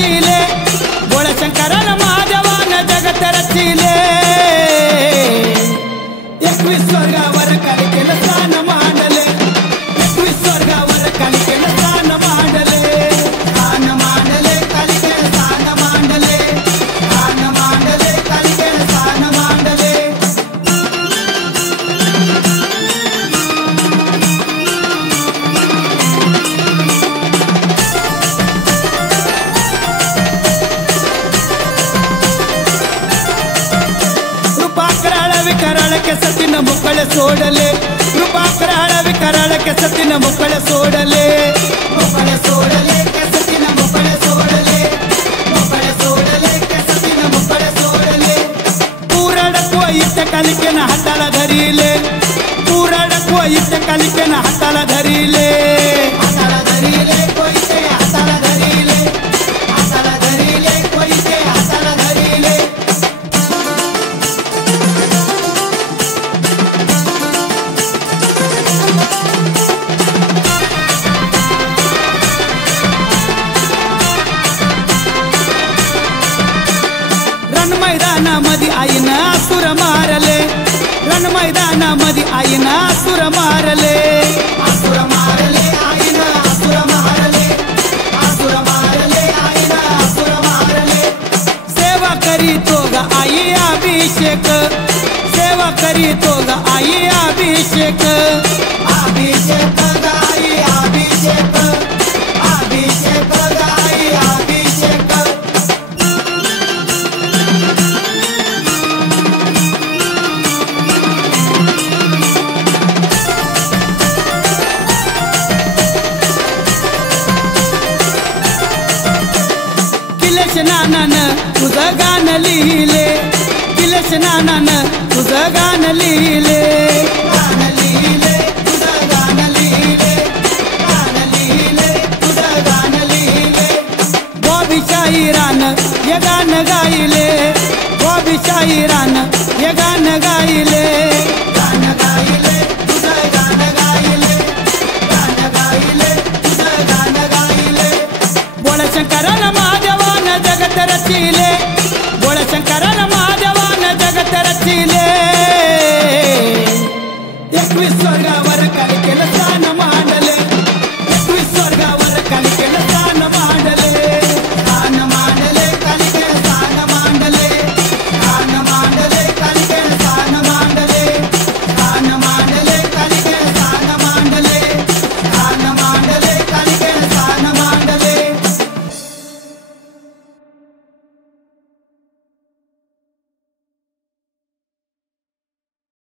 रचिले बोळशंकराला महादेवान जगत रचिले 21 स्वर्गावर कालिकेला स्थान मांडले 21 स्वर्गावर कालिकेला स्थान मांडले कालिकेला स्थान मांडले कालिकेला स्थान मांडले विकराळ के सतीन मुकळे सोडले कृपा कराळ विकराळ के सतीन मुकळे सोडले के सतीन मुकळे सोडले के सतीन मुकळे सोडले पुराड कोईत कालिकेन हाताला धरिले पुराड कोईत कालिकेन हाताला धरिले कोईते हाताला धरिले कोईते हाताला धरिले मैदानामध्ये आईना असुर मारले रण मैदानामध्ये आईना असुर मारले आईना असुर मारले आईना असुर मारले सेवा करीतो ग आई अभिषेक सेवा करीतो ग आई अभिषेक ग आई अभिषेक ग आई अभिषेक नानान तुझं गाण लिहिले किलेश नानान तुझं गाण लिहिले तुझं गाण लिहिले तुझं गाण लिहिले बॉबी शाहिरान हे गाण गायले बॉबी शाहिरान हे गाण गायले तुझं गाण गायले तुझं गाण गायले बोळशंकराला महादेवान जगत रचिले बोळशंकराला महादेवान जगत रचिले 21 स्वर्गावर कालिकेला स्थान मांडले 21 स्वर्गावर